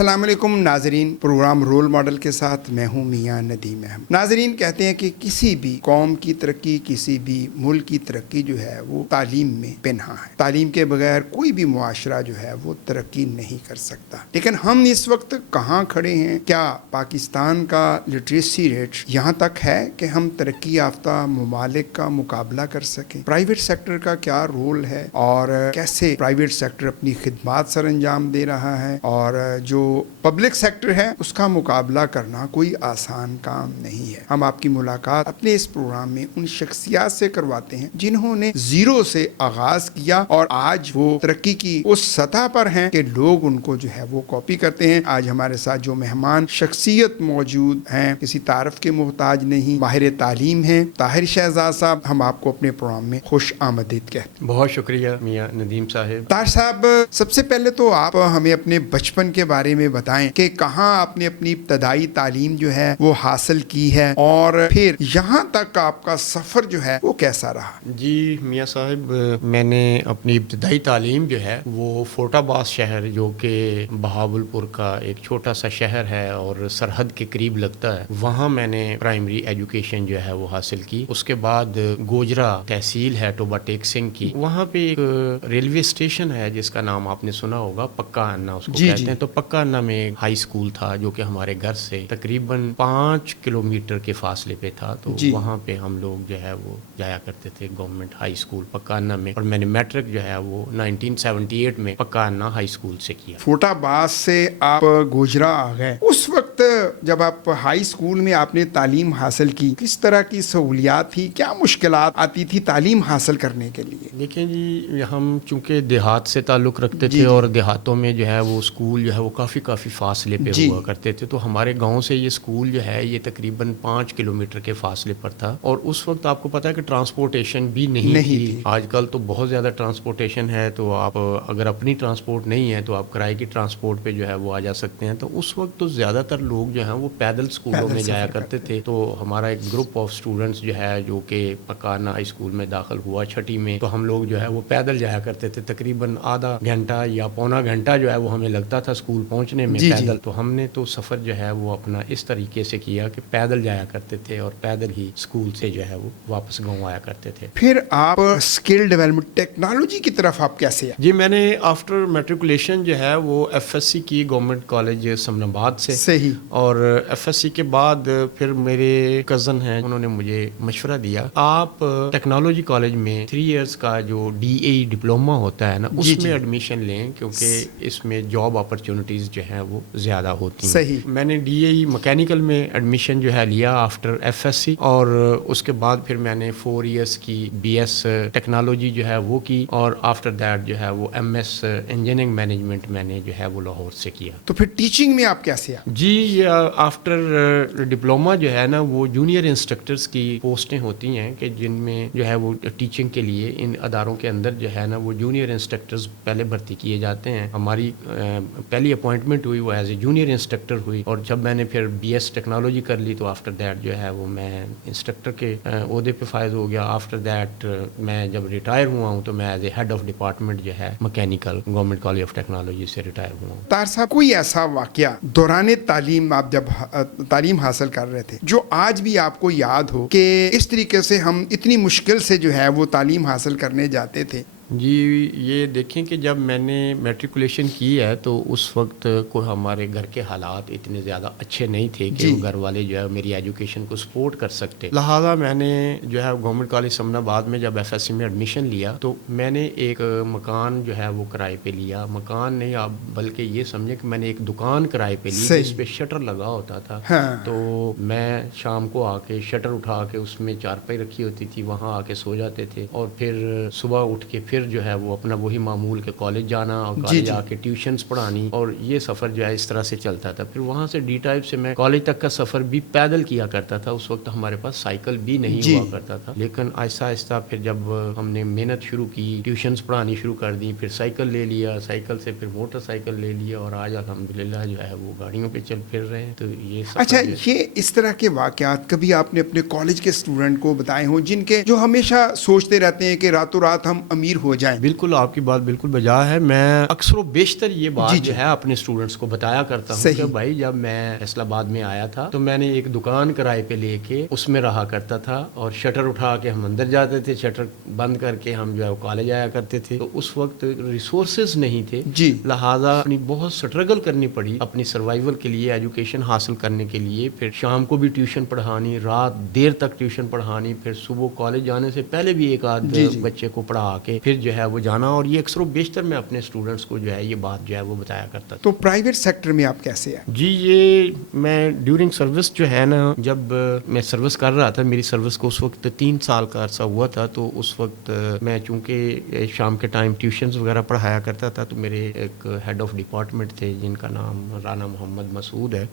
السلام علیکم ناظرین، پروگرام رول ماڈل کے ساتھ میں ہوں میاں ندیم احمد۔ ناظرین، کہتے ہیں کہ کسی بھی قوم کی ترقی، کسی بھی ملک کی ترقی جو ہے وہ تعلیم میں پنہاں ہے۔ تعلیم کے بغیر کوئی بھی معاشرہ جو ہے وہ ترقی نہیں کر سکتا۔ لیکن ہم اس وقت کہاں کھڑے ہیں؟ کیا پاکستان کا لٹریسی ریٹ یہاں تک ہے کہ ہم ترقی یافتہ ممالک کا مقابلہ کر سکیں؟ پرائیویٹ سیکٹر کا کیا رول ہے اور کیسے پرائیویٹ سیکٹر اپنی خدمات سر انجام دے رہا ہے، اور جو پبلک سیکٹر ہے اس کا مقابلہ کرنا کوئی آسان کام نہیں ہے۔ ہم آپ کی ملاقات اپنے اس پروگرام میں ان شخصیات سے کرواتے ہیں جنہوں نے زیرو سے آغاز کیا اور آج وہ ترقی کی اس سطح پر ہیں کہ لوگ ان کو جو ہے وہ کاپی کرتے ہیں۔ آج ہمارے ساتھ جو مہمان شخصیت موجود ہیں کسی تعارف کے محتاج نہیں، ماہر تعلیم ہیں، طاہر شہزاد صاحب۔ ہم آپ کو اپنے پروگرام میں خوش آمدید کہتے ہیں۔ بہت شکریہ میاں ندیم صاحب۔ طاہر صاحب، سب سے پہلے تو آپ ہمیں اپنے بچپن کے بارے میں بتائیں کہ کہاں آپ نے اپنی ابتدائی تعلیم جو ہے وہ حاصل کی ہے اور پھر یہاں تک آپ کا سفر جو ہے وہ کیسا رہا؟ جی میاں صاحب، میں نے اپنی ابتدائی تعلیم جو ہے وہ فورٹ آباد شہر، جو کہ بہاولپور کا ایک چھوٹا سا شہر ہے اور سرحد کے قریب لگتا ہے، وہاں میں نے پرائمری ایجوکیشن جو ہے وہ حاصل کی۔ اس کے بعد گوجرا تحصیل ہے ٹوبا ٹیک سنگھ کی، وہاں پہ ایک ریلوے اسٹیشن ہے جس کا نام آپ نے سنا ہوگا، پکا انا اس کو کہتے ہیں۔ تو پکا انا میں ایک ہائی اسکول تھا جو کہ ہمارے گھر سے تقریباً 5 کلومیٹر کے فاصلے پہ تھا، تو وہاں پہ ہم لوگ جو ہے وہ جایا کرتے تھے، گورنمنٹ ہائی اسکول پکا انا میں۔ اور میں نے میٹرک جو ہے وہ 1978 میں پکا انا ہائی اسکول سے کیا۔ فورٹ آباد سے آپ گوجرا آ گئے، اس وقت جب آپ ہائی اسکول میں آپ نے تعلیم حاصل کی، کس طرح کی سہولیات تھی، کیا مشکلات آتی تھی تعلیم حاصل کرنے کے لیے؟ دیکھیں جی، ہم چونکہ دیہات سے تعلق رکھتے تھے اور دیہاتوں میں جو ہے وہ اسکول جو ہے وہ کافی فاصلے پہ ہوا کرتے تھے، تو ہمارے گاؤں سے یہ اسکول جو ہے یہ تقریباً 5 کلومیٹر کے فاصلے پر تھا۔ اور اس وقت آپ کو پتا ہے کہ ٹرانسپورٹیشن بھی نہیں تھی۔ آج کل تو بہت زیادہ ٹرانسپورٹیشن ہے، تو آپ اگر اپنی ٹرانسپورٹ نہیں ہے تو آپ کرائے کی ٹرانسپورٹ پہ جو ہے وہ آ جا سکتے ہیں۔ تو اس وقت تو زیادہ تر لوگ جو ہیں وہ پیدل اسکولوں میں جایا کرتے تھے۔ تو ہمارا ایک گروپ آف اسٹوڈنٹس جو ہے جو کہ پکانا ہائی اسکول میں داخل ہوا چھٹی میں، تو ہم لوگ جو ہے وہ پیدل جایا کرتے تھے۔ تقریباً آدھا گھنٹہ یا پونا گھنٹہ جو ہے وہ ہمیں لگتا تھا اسکول پہنچنے میں پیدل۔ تو ہم نے تو سفر جو ہے وہ اپنا اس طریقے سے کیا کہ پیدل جایا کرتے تھے اور پیدل ہی اسکول سے جو ہے وہ واپس گاؤں آیا کرتے تھے۔ پھر آپ اسکل ڈیولپمنٹ ٹیکنالوجی کی طرف آپ کیسے آئے؟ جی، میں نے آفٹر میٹریکولیشن جو ہے وہ ایف ایس سی کی گورنمنٹ کالج سمن آباد سے۔ صحیح۔ اور ایف ایس سی کے بعد پھر میرے کزن ہیں، انہوں نے مجھے مشورہ دیا، آپ ٹیکنالوجی کالج میں 3 ایئرس کا جو ڈی اے ڈپلوما ہوتا ہے نا، اس میں ایڈمیشن لیں، کیونکہ اس میں جاب اپرچونٹیز جو ہیں وہ زیادہ ہوتی ہیں۔ صحیح۔ میں نے ڈی اے مکینیکل میں ایڈمیشن جو ہے لیا آفٹر ایف ایس سی، اور اس کے بعد پھر میں نے 4 ایئرس کی بی ایس ٹیکنالوجی جو ہے وہ کی، اور آفٹر دیٹ جو ہے وہ ایم ایس انجینئرنگ مینجمنٹ میں نے جو ہے وہ لاہور سے کیا۔ تو پھر ٹیچنگ میں آپ کیسے آئے؟ جی، آفٹر ڈپلوما جو ہے نا وہ جونیئر انسٹرکٹرز کی پوسٹیں ہوتی ہیں کہ جن میں جو ہے وہ ٹیچنگ کے لیے ان اداروں کے اندر جو ہے نا وہ جونیئر انسٹرکٹرز پہلے بھرتی کیے جاتے ہیں۔ ہماری پہلی اپوائنٹمنٹ ہوئی وہ ایز اے جونیئر انسٹرکٹر ہوئی، اور جب میں نے پھر بی ایس ٹیکنالوجی کر لی تو آفٹر دیٹ جو ہے وہ میں انسٹرکٹر کے عہدے پہ فائز ہو گیا۔ آفٹر دیٹ میں جب ریٹائر ہوا ہوں تو میں as a head of department جو ہے mechanical government college of technology سے ریٹائر ہوا ہوں۔ طاہر صاحب، کوئی ایسا واقعہ دوران تعلیم آپ جب تعلیم حاصل کر رہے تھے جو آج بھی آپ کو یاد ہو کہ اس طریقے سے ہم اتنی مشکل سے جو ہے وہ تعلیم حاصل کرنے جاتے تھے؟ جی، یہ دیکھیں کہ جب میں نے میٹریکولیشن کی ہے تو اس وقت کوئی ہمارے گھر کے حالات اتنے زیادہ اچھے نہیں تھے کہ وہ گھر والے جو ہے میری ایجوکیشن کو سپورٹ کر سکتے، لہٰذا میں نے جو ہے گورنمنٹ کالج سمن آباد میں جب ایف ایس سی میں ایڈمیشن لیا تو میں نے ایک مکان جو ہے وہ کرائے پہ لیا۔ مکان نہیں، آپ بلکہ یہ سمجھیں کہ میں نے ایک دکان کرائے پہ لی جس پہ شٹر لگا ہوتا تھا۔ تو میں شام کو آ کے شٹر اٹھا کے اس میں چارپائی رکھی ہوتی تھی، وہاں آ کے سو جاتے تھے، اور پھر صبح اٹھ کے پھر جو ہے وہ اپنا وہی معمول کے کالج جانا اور کالج آ کے ٹیوشنز پڑھانی، اور یہ سفر جو ہے اس طرح سے چلتا تھا۔ پھر وہاں سے ڈی ٹائپ سے میں کالج تک کا سفر بھی پیدل کیا کرتا تھا۔ اس وقت ہمارے پاس سائیکل بھی نہیں ہوا کرتا تھا، لیکن آہستہ آہستہ پھر جب ہم نے محنت شروع کی، ٹیوشنز پڑھانی شروع کر دی، پھر سائیکل لے لیا، سائیکل سے پھر موٹر سائیکل لے لیا، اور آج الحمدللہ جو ہے وہ گاڑیوں پہ چل پھر رہے ہیں۔ تو یہ اچھا، یہ اس طرح کے واقعات کبھی آپ نے اپنے کالج کے اسٹوڈنٹ کو بتائے ہوں جن کے جو ہمیشہ سوچتے رہتے ہیں کہ راتوں رات ہم امیر ہو جائیں. بالکل آپ کی بات بالکل بجا ہے. میں اکثر و بیشتر یہ بات جو ہے اپنے اسٹوڈنٹس کو بتایا کرتا ہوں کہ بھائی جب میں فیصل آباد میں آیا تھا تو میں نے ایک دکان کرائے پہ لے کے اس میں رہا کرتا تھا اور شٹر اٹھا کے ہم اندر جاتے تھے, شٹر بند کر کے ہم جو ہے کالج آیا کرتے تھے. تو اس وقت ریسورسز نہیں تھے, لہٰذا اپنی بہت سٹرگل کرنی پڑی اپنی سروائیول کے لیے, ایجوکیشن حاصل کرنے کے لیے. پھر شام کو بھی ٹیوشن پڑھانی, رات دیر تک ٹیوشن پڑھانی, پھر صبح کالج جانے سے پہلے بھی ایک آدھ بچے کو پڑھا کے پھر جو ہے وہ جانا. اور یہ اکثر و بیشتر میں اپنے اسٹوڈنٹس کو جو ہے یہ بات جو ہے وہ بتایا کرتا تھا. تو پرائیویٹ سیکٹر میں آپ کیسے ہیں؟ جی یہ میں ڈیورنگ سروس جو ہے نا, جب میں سروس کر رہا تھا, میری سروس کو اس وقت 3 سال کا عرصہ ہوا تھا, تو اس وقت میں چونکہ شام کے ٹائم ٹیوشنز وغیرہ پڑھایا کرتا تھا, تو میرے ایک ہیڈ آف ڈپارٹمنٹ تھے جن کا نام رانا محمد مسعود ہے,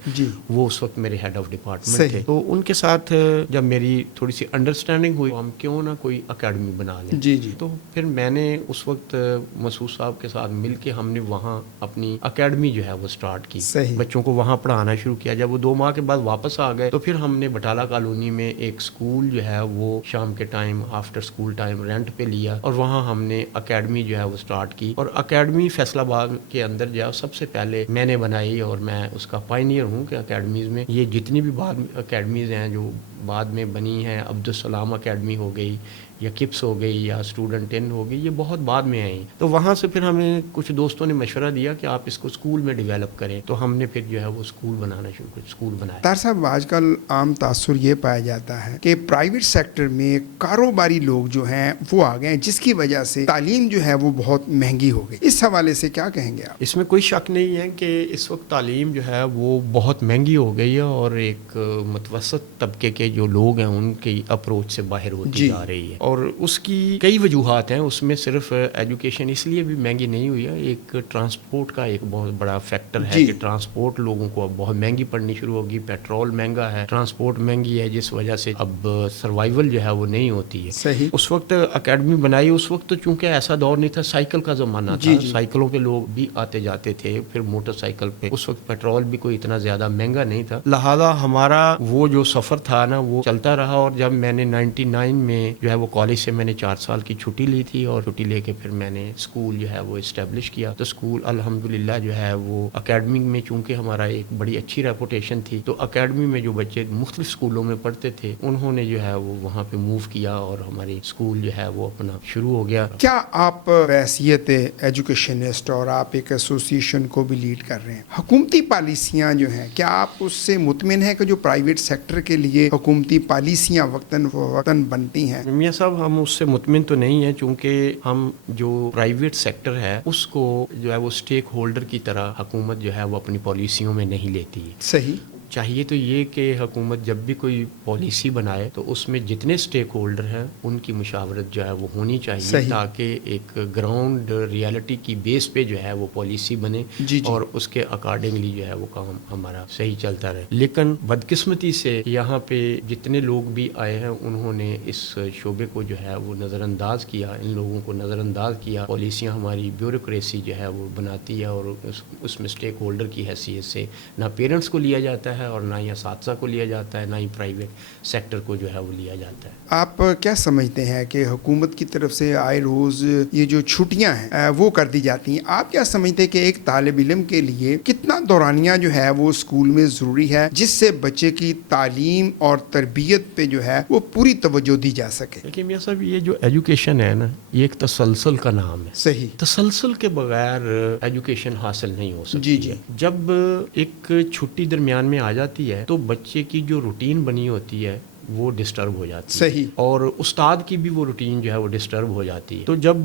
وہ اس وقت میرے ہیڈ آف ڈپارٹمنٹ تھے. تو ان کے ساتھ جب میری تھوڑی سی انڈرسٹینڈنگ ہوئی ہم کیوں نہ کوئی اکیڈمی بنا لیں. تو پھر میں نے اس وقت مسعود صاحب کے ساتھ مل کے ہم نے وہاں اپنی اکیڈمی جو ہے وہ سٹارٹ کی, بچوں کو وہاں پڑھانا شروع کیا. جب وہ 2 ماہ کے بعد واپس آ گئے تو پھر ہم نے بٹالہ کالونی میں ایک سکول جو ہے وہ شام کے time after school time rent پہ لیا اور وہاں ہم نے اکیڈمی جو ہے وہ سٹارٹ کی. اور اکیڈمی فیصل آباد کے اندر جو ہے سب سے پہلے میں نے بنائی اور میں اس کا پائنیئر ہوں کہ اکیڈمیز میں یہ جتنی بھی بعد اکیڈمیز ہیں جو بعد میں بنی ہیں, عبدالسلام اکیڈمی ہو گئی یا کپس ہو گئی یا اسٹوڈنٹ ان ہو گئی, یہ بہت بعد میں آئی. تو وہاں سے پھر ہمیں کچھ دوستوں نے مشورہ دیا کہ آپ اس کو اسکول میں ڈیولپ کریں, تو ہم نے پھر جو ہے وہ اسکول بنانا شروع کیا, اسکول بنایا. طاہر صاحب آج کل عام تاثر یہ پایا جاتا ہے کہ پرائیویٹ سیکٹر میں کاروباری لوگ جو ہیں وہ آ گئے ہیں, جس کی وجہ سے تعلیم جو ہے وہ بہت مہنگی ہو گئی. اس حوالے سے کیا کہیں گے آپ؟ اس میں کوئی شک نہیں ہے کہ اس وقت تعلیم جو ہے وہ بہت مہنگی ہو گئی ہے اور ایک متوسط طبقے کے جو لوگ ہیں ان کی اپروچ سے باہر ہوتی جا رہی ہے. اور اس کی کئی وجوہات ہیں, اس میں صرف ایجوکیشن اس لیے بھی مہنگی نہیں ہوئی ہے, ایک ٹرانسپورٹ کا ایک بہت بڑا فیکٹر ہے کہ ٹرانسپورٹ لوگوں کو اب بہت مہنگی پڑنی شروع ہوگی. پیٹرول مہنگا ہے, ٹرانسپورٹ مہنگی ہے, جس وجہ سے اب سروائیول جو ہے وہ نہیں ہوتی ہے. اس وقت اکیڈمی بنائی, اس وقت چونکہ ایسا دور نہیں تھا, سائیکل کا زمانہ تھا, سائیکلوں پہ لوگ بھی آتے جاتے تھے, پھر موٹر سائیکل پہ. اس وقت پیٹرول بھی کوئی اتنا زیادہ مہنگا نہیں تھا, لہذا ہمارا وہ جو سفر تھا نا وہ چلتا رہا. اور جب میں نے 99 میں جو ہے وہ کالج سے میں نے 4 سال کی چھٹی لی تھی اور چھٹی لے کے پھر میں نے اسکول جو ہے وہ اسٹیبلش کیا. تو اسکول الحمدللہ جو ہے وہ اکیڈمی میں چونکہ ہمارا ایک بڑی اچھی ریپوٹیشن تھی, تو اکیڈمی میں جو بچے مختلف اسکولوں میں پڑھتے تھے انہوں نے جو ہے وہ وہاں پہ موو کیا اور ہماری اسکول جو ہے وہ اپنا شروع ہو گیا. کیا آپ بحیثیت ایجوکیشنسٹ اور آپ ایک ایسوسیشن کو بھی لیڈ کر رہے ہیں, حکومتی پالیسیاں جو ہیں کیا آپ اس سے مطمئن ہیں کہ جو پرائیویٹ سیکٹر کے لیے حکومتی پالیسیاں وقتاً فوقتاً بنتی ہیں؟ میاں صاحب ہم اس سے مطمئن تو نہیں ہیں, چونکہ ہم جو پرائیویٹ سیکٹر ہے اس کو جو ہے وہ اسٹیک ہولڈر کی طرح حکومت جو ہے وہ اپنی پالیسیوں میں نہیں لیتی ہے. صحیح. چاہیے تو یہ کہ حکومت جب بھی کوئی پالیسی بنائے تو اس میں جتنے اسٹیک ہولڈر ہیں ان کی مشاورت جو ہے وہ ہونی چاہیے, تاکہ ایک گراؤنڈ ریالٹی کی بیس پہ جو ہے وہ پالیسی بنے اور اس کے اکارڈنگلی جو ہے وہ کام ہمارا صحیح چلتا رہے. لیکن بدقسمتی سے یہاں پہ جتنے لوگ بھی آئے ہیں انہوں نے اس شعبے کو جو ہے وہ نظر انداز کیا, ان لوگوں کو نظر انداز کیا. پالیسیاں ہماری بیوروکریسی جو ہے وہ بناتی ہے اور اس میں اسٹیک ہولڈر کی حیثیت سے نہ پیرنٹس کو لیا جاتا ہے اور نہ ہی اساتذہ کو لیا جاتا ہے, نہ ہی پرائیویٹ سیکٹر کو جو ہے وہ لیا جاتا ہے. آپ کیا سمجھتے ہیں کہ حکومت کی طرف سے آئے روز یہ جو چھٹیاں ہیں وہ کر دی جاتی ہیں, آپ کیا سمجھتے ہیں کہ ایک طالب علم کے لیے کتنا دورانیہ جو ہے وہ اسکول میں ضروری ہے جس سے بچے کی تعلیم اور تربیت پہ جو ہے وہ پوری توجہ دی جا سکے؟ لیکن میاں صاحب یہ جو ایجوکیشن ہے نا یہ ایک تسلسل کا نام ہے. صحیح. تسلسل کے بغیر ایجوکیشن حاصل نہیں ہو سکتی. جب ایک چھٹی درمیان میں آ جاتی ہے تو بچے کی جو روٹین بنی ہوتی ہے وہ ڈسٹرب ہو جاتی ہے. صحیح. اور استاد کی بھی وہ روٹین جو ہے وہ ڈسٹرب ہو جاتی ہے. تو جب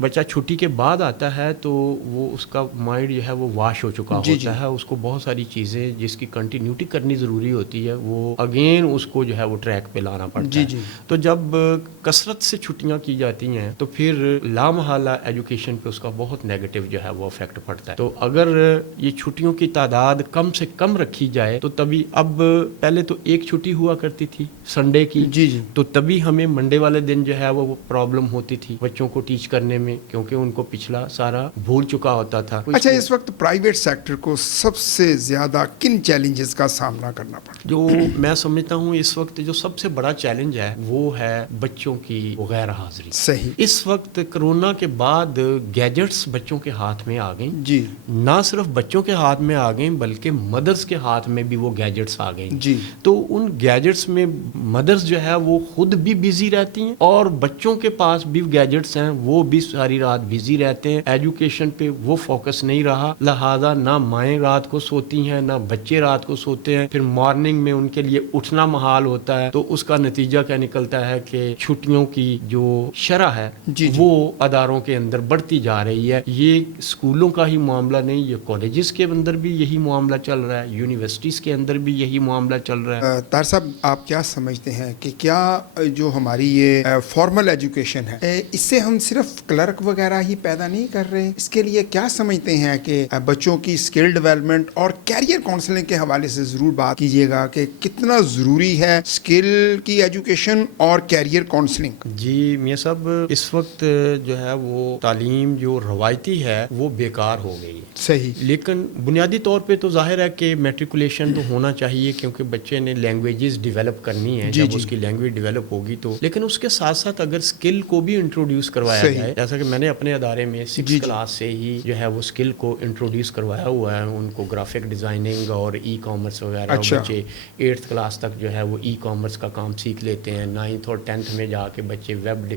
بچہ چھٹی کے بعد آتا ہے تو وہ اس کا مائنڈ جو ہے وہ واش ہو چکا ہوتا ہے, اس کو بہت ساری چیزیں جس کی کنٹینیوٹی کرنی ضروری ہوتی ہے وہ اگین اس کو جو ہے وہ ٹریک پہ لانا پڑتا ہے. تو جب کثرت سے چھٹیاں کی جاتی ہیں تو پھر لامحالہ ایجوکیشن پہ اس کا بہت نیگیٹو جو ہے وہ افیکٹ پڑتا ہے. تو اگر یہ چھٹیوں کی تعداد کم سے کم رکھی جائے تو تبھی, اب پہلے تو ایک چھٹی ہوا کرتی تھی سنڈے کی جی جی تو تبھی ہمیں منڈے والے دن جو ہے وہ پرابلم ہوتی تھی بچوں کو ٹیچ کرنے میں، کیونکہ ان کو پچھلا سارا بھول چکا ہوتا تھا. اچھا، اس وقت پرائیویٹ سیکٹر کو سب سے زیادہ کن چیلنجز کا سامنا کرنا پڑا؟ جو میں سمجھتا ہوں اس وقت جو سب سے بڑا چیلنج ہے وہ ہے بچوں کی غیر حاضری. صحیح. اس وقت کرونا کے بعد گیجٹس بچوں کے ہاتھ میں آ گئیں. جی. نہ صرف بچوں کے ہاتھ میں آ گئیں بلکہ مدرس کے ہاتھ میں بھی وہ گیجٹس آ گئیں. جی. تو ان گیجٹس میں مدرس جو ہے وہ خود بھی بیزی رہتی ہیں اور بچوں کے پاس بھی گیجٹس ہیں وہ بھی ساری رات بیزی رہتے ہیں. ایجوکیشن پہ وہ فوکس نہیں رہا، لہذا نہ مائیں رات کو سوتی ہیں نہ بچے رات کو سوتے ہیں. پھر مارننگ میں ان کے لیے اٹھنا محال ہوتا ہے. تو اس کا نتیجہ کیا نکلتا ہے کہ چھٹیوں کی جو شرح ہے جی. وہ اداروں کے اندر بڑھتی جا رہی ہے. یہ اسکولوں کا ہی معاملہ نہیں، یہ کالجز کے اندر بھی یہی معاملہ چل رہا ہے، یونیورسٹیز کے اندر بھی یہی معاملہ چل رہا ہے. طاہر صاحب، آپ کیا سمجھتے ہیں کہ کیا جو ہماری یہ فارمل ایجوکیشن ہے اس سے ہم صرف کلرک وغیرہ ہی پیدا نہیں کر رہے؟ اس کے لیے کیا سمجھتے ہیں کہ بچوں کی اسکل ڈیولپمنٹ اور کیریئر کاؤنسلنگ کے حوالے سے ضرور بات کیجیے گا کہ کتنا ضروری ہے اسکل کی ایجوکیشن اور کیریئر کاؤنسلنگ؟ جی میاں صاحب، اس وقت جو ہے وہ تعلیم جو روایتی ہے وہ بیکار ہو گئی ہے. صحیح. لیکن بنیادی طور پہ تو ظاہر ہے کہ میٹریکولیشن تو ہونا چاہیے کیونکہ بچے نے لینگویجز ڈیولپ کرنی ہے. جب اس کی لینگویج ڈیولپ ہوگی تو، لیکن اس کے ساتھ ساتھ اگر اسکل کو بھی انٹروڈیوس کروایا جائے، جیسا کہ میں نے اپنے ادارے میں 6 کلاس سے ہی جو ہے وہ اسکل کو انٹروڈیوس کروایا ہوا ہے. ان کو گرافک ڈیزائننگ اور ای کامرس وغیرہ. بچے 8th کلاس تک جو ہے وہ ای کامرس کا کام سیکھ لیتے ہیں. 9th اور 10th میں جا کے بچے ویب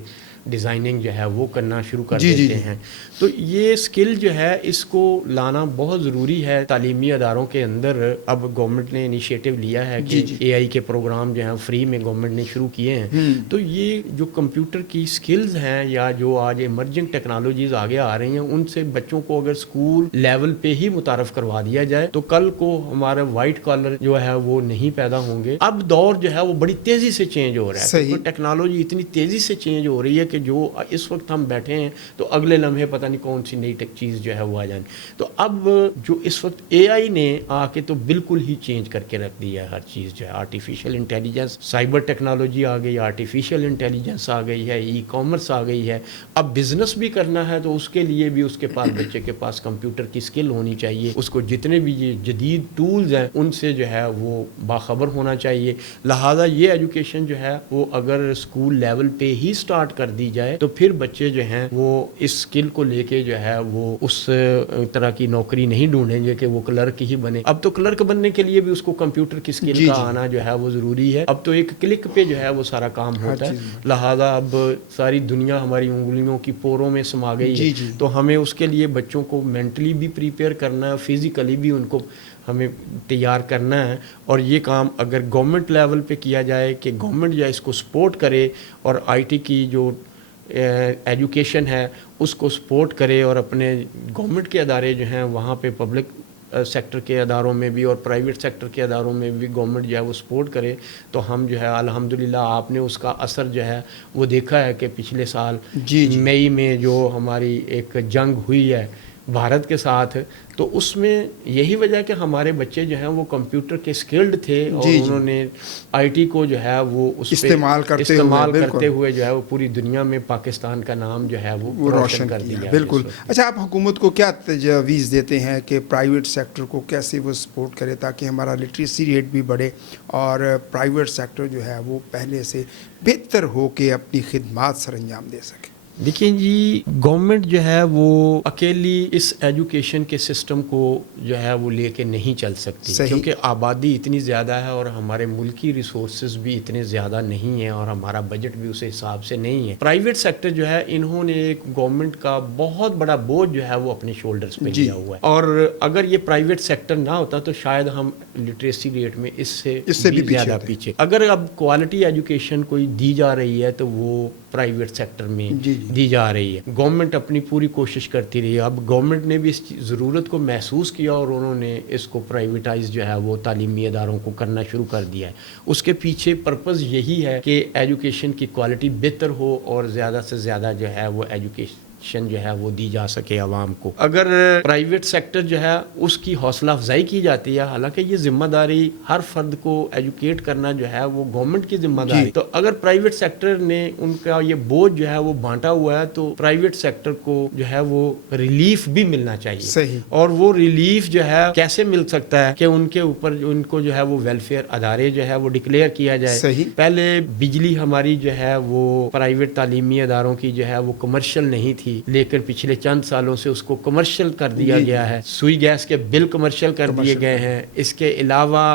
ڈیزائننگ جو ہے وہ کرنا شروع کر دیتے ہیں. تو یہ اسکل جو ہے اس کو لانا بہت ضروری ہے تعلیمی اداروں کے اندر. اب گورنمنٹ نے انیشیٹو لیا ہے کہ اے آئی کے پروگرام جو ہیں فری میں گورنمنٹ نے شروع کیے ہیں. تو یہ جو کمپیوٹر کی اسکلز ہیں یا جو آج ایمرجنگ ٹیکنالوجیز آگے آ رہی ہیں ان سے بچوں کو اگر اسکول لیول پہ ہی متعارف کروا دیا جائے تو کل کو ہمارا وائٹ کالر جو ہے وہ نہیں پیدا ہوں گے. اب دور جو ہے وہ بڑی تیزی سے چینج ہو رہا ہے. ٹیکنالوجی اتنی تیزی سے چینج ہو رہی ہے کہ جو اس وقت ہم بیٹھے ہیں تو اگلے لمحے پتہ نہیں کون سی نئی چیز جو ہے وہ آ جائیں. تو اب جو اس وقت اے آئی نے آ کے تو بالکل ہی چینج کر کے رکھ دیا ہے ہر چیز جو ہے. آرٹیفیشیل انٹیلیجنس، سائبر ٹیکنالوجی آ گئی، آرٹیفیشیل انٹیلیجنس آ گئی ہے، ای کامرس آ گئی ہے. اب بزنس بھی کرنا ہے تو اس کے لیے بھی اس کے پاس بچے کے پاس کمپیوٹر کی اسکل ہونی چاہیے. اس کو جتنے بھی یہ جدید ٹولز ہیں ان سے جو ہے وہ باخبر ہونا چاہیے. لہٰذا یہ ایجوکیشن جو ہے وہ اگر اسکول لیول پہ ہی سٹارٹ کر دی جائے تو پھر بچے جو ہیں وہ اس اسکل کو لے کے جو ہے وہ اس طرح کی نوکری نہیں ڈھونڈیں گے کہ وہ کلرک ہی بنے. اب تو کلرک بننے کے لیے بھی اس کو کمپیوٹر کی اسکل کا آنا جو ہے وہ ضروری ہے. اب تو ایک کلک پہ جو ہے وہ سارا کام ہوتا ہے. لہٰذا اب ساری دنیا ہماری انگلیوں کی پوروں میں سما گئی ہے. تو ہمیں اس کے لیے بچوں کو مینٹلی بھی پریپیئر کرنا ہے، فزیکلی بھی ان کو ہمیں تیار کرنا ہے. اور یہ کام اگر گورنمنٹ لیول پہ کیا جائے کہ گورنمنٹ جو ہے اس کو سپورٹ کرے اور آئی ٹی کی جو ایجوکیشن ہے اس کو سپورٹ کرے اور اپنے گورنمنٹ کے ادارے جو ہیں وہاں پہ پبلک سیکٹر کے اداروں میں بھی اور پرائیویٹ سیکٹر کے اداروں میں بھی گورنمنٹ جو ہے وہ سپورٹ کرے تو ہم جو ہے الحمدللہ آپ نے اس کا اثر جو ہے وہ دیکھا ہے کہ پچھلے سال مئی میں جو ہماری ایک جنگ ہوئی ہے بھارت کے ساتھ تو اس میں یہی وجہ کہ ہمارے بچے جو ہیں وہ کمپیوٹر کے اسکلڈ تھے اور انہوں نے آئی ٹی کو جو ہے وہ اس استعمال کرتے ہوئے جو ہے وہ پوری دنیا میں پاکستان کا نام جو ہے وہ روشن کر دیا. بالکل. اچھا، آپ حکومت کو کیا تجویز دیتے ہیں کہ پرائیویٹ سیکٹر کو کیسے وہ سپورٹ کرے تاکہ ہمارا لٹریسی ریٹ بھی بڑھے اور پرائیویٹ سیکٹر جو ہے وہ پہلے سے بہتر ہو کے اپنی خدمات سر انجام دے سکے؟ دیکھیں جی، گورنمنٹ جو ہے وہ اکیلی اس ایجوکیشن کے سسٹم کو جو ہے وہ لے کے نہیں چل سکتی کیونکہ آبادی اتنی زیادہ ہے اور ہمارے ملکی ریسورسز بھی اتنے زیادہ نہیں ہیں اور ہمارا بجٹ بھی اس حساب سے نہیں ہے. پرائیویٹ سیکٹر جو ہے انہوں نے ایک گورنمنٹ کا بہت بڑا بوجھ جو ہے وہ اپنے شولڈرز پہ لیا ہوا ہے اور اگر یہ پرائیویٹ سیکٹر نہ ہوتا تو شاید ہم لٹریسی ریٹ میں اس سے بھی زیادہ پیچھے. اگر اب کوالٹی ایجوکیشن کوئی دی جا رہی ہے تو وہ پرائیویٹ سیکٹر میں دی جا رہی ہے. گورنمنٹ اپنی پوری کوشش کرتی رہی ہے. اب گورنمنٹ نے بھی اس ضرورت کو محسوس کیا اور انہوں نے اس کو پرائیویٹائز جو ہے وہ تعلیمی اداروں کو کرنا شروع کر دیا ہے. اس کے پیچھے پرپز یہی ہے کہ ایجوکیشن کی کوالٹی بہتر ہو اور زیادہ سے زیادہ جو ہے وہ ایجوکیشن جو ہے وہ دی جا سکے عوام کو. اگر پرائیویٹ سیکٹر جو ہے اس کی حوصلہ افزائی کی جاتی ہے، حالانکہ یہ ذمہ داری ہر فرد کو ایجوکیٹ کرنا جو ہے وہ گورنمنٹ کی ذمہ داری، تو اگر پرائیویٹ سیکٹر نے ان کا یہ بوجھ جو ہے وہ بانٹا ہوا ہے تو پرائیویٹ سیکٹر کو جو ہے وہ ریلیف بھی ملنا چاہیے. صحیح. اور وہ ریلیف جو ہے کیسے مل سکتا ہے کہ ان کے اوپر ان کو جو ہے وہ ویلفیئر ادارے جو ہے وہ ڈکلیئر کیا جائے. صحیح. پہلے بجلی ہماری جو ہے وہ پرائیویٹ تعلیمی اداروں کی جو ہے وہ کمرشل نہیں تھی، لیکن پچھلے چند سالوں سے اس کو کمرشل کر دیا گیا ہے. سوئی گیس کے بل کمرشل کر دیے گئے ہیں. اس کے علاوہ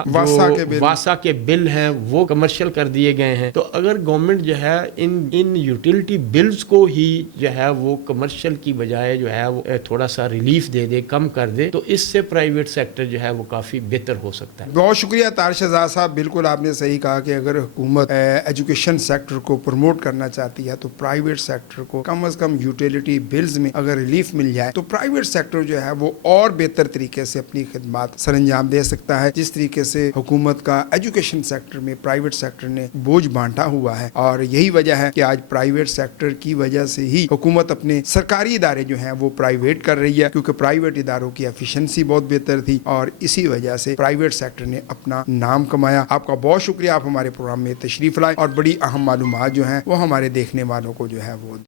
واسا کے بل ہیں وہ کمرشل کر دیے گئے ہیں. تو اگر گورنمنٹ جو ہے ان یوٹیلٹی بلز کو ہی جو ہے وہ کمرشل کی بجائے جو ہے وہ تھوڑا سا ریلیف دے دے، کم کر دے، تو اس سے پرائیویٹ سیکٹر جو ہے وہ کافی بہتر ہو سکتا ہے. بہت شکریہ طاہر شہزاد صاحب. بالکل آپ نے صحیح کہا کہ اگر حکومت ایجوکیشن سیکٹر کو پروموٹ کرنا چاہتی ہے تو پرائیویٹ سیکٹر کو کم از کم یوٹیلیٹی بلز میں اگر ریلیف مل جائے تو پرائیویٹ سیکٹر جو ہے وہ اور بہتر طریقے سے اپنی خدمات سر انجام دے سکتا ہے. جس طریقے سے حکومت کا ایجوکیشن سیکٹر میں پرائیویٹ سیکٹر نے بوجھ بانٹا ہوا ہے، اور یہی وجہ ہے کہ آج پرائیویٹ سیکٹر کی وجہ سے ہی حکومت اپنے سرکاری ادارے جو ہیں وہ پرائیویٹ کر رہی ہے، کیونکہ پرائیویٹ اداروں کی ایفیشنسی بہت بہتر تھی اور اسی وجہ سے پرائیویٹ سیکٹر نے اپنا نام کمایا. آپ کا بہت شکریہ، آپ ہمارے پروگرام میں تشریف لائے اور بڑی اہم معلومات جو ہیں وہ ہمارے دیکھنے والوں کو جو ہے وہ